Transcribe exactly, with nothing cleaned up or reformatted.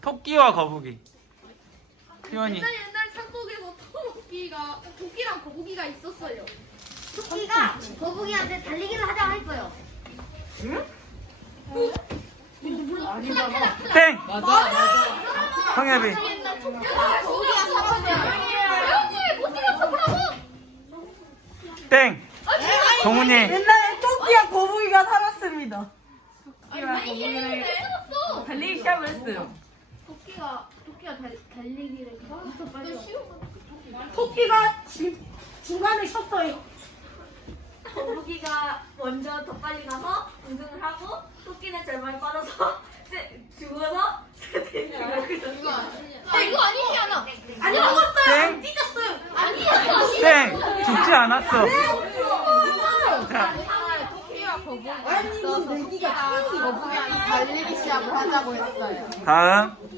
토끼와 거북이. 희원이. 옛날 옛날 산속에서 토끼가 토끼랑 거북이가 있었어요. 토끼가 거북이한테 달리기를 하자고 했어요. 땡. 맞아 맞아. 성엽이. 옛날 토끼가 거북이가 살았어요. 형님 못 들었어 뭐라고? 땡. 동훈이. 옛날에 토끼와 거북이가 살았습니다. 아니 얘는 들었어. 달리기 시합을 했어요. 토끼가 토끼가 달, 달리기를 너 쉬운 거. 토끼가 지, 중간에 쉬었어요. 거북이가 먼저 더 빨리 가서 우승을 하고 토끼는 절반이 빠져서 세- 죽어서 세대를 아 이거 아니지 않아? 아니 먹었어요. 땡. 찢었어요. 아니야. 땡. 죽지 않았어. 자, 토끼와 거북이가 있어서 토끼랑 거북이랑 달리기 시합을 하자고 했어요. 다음.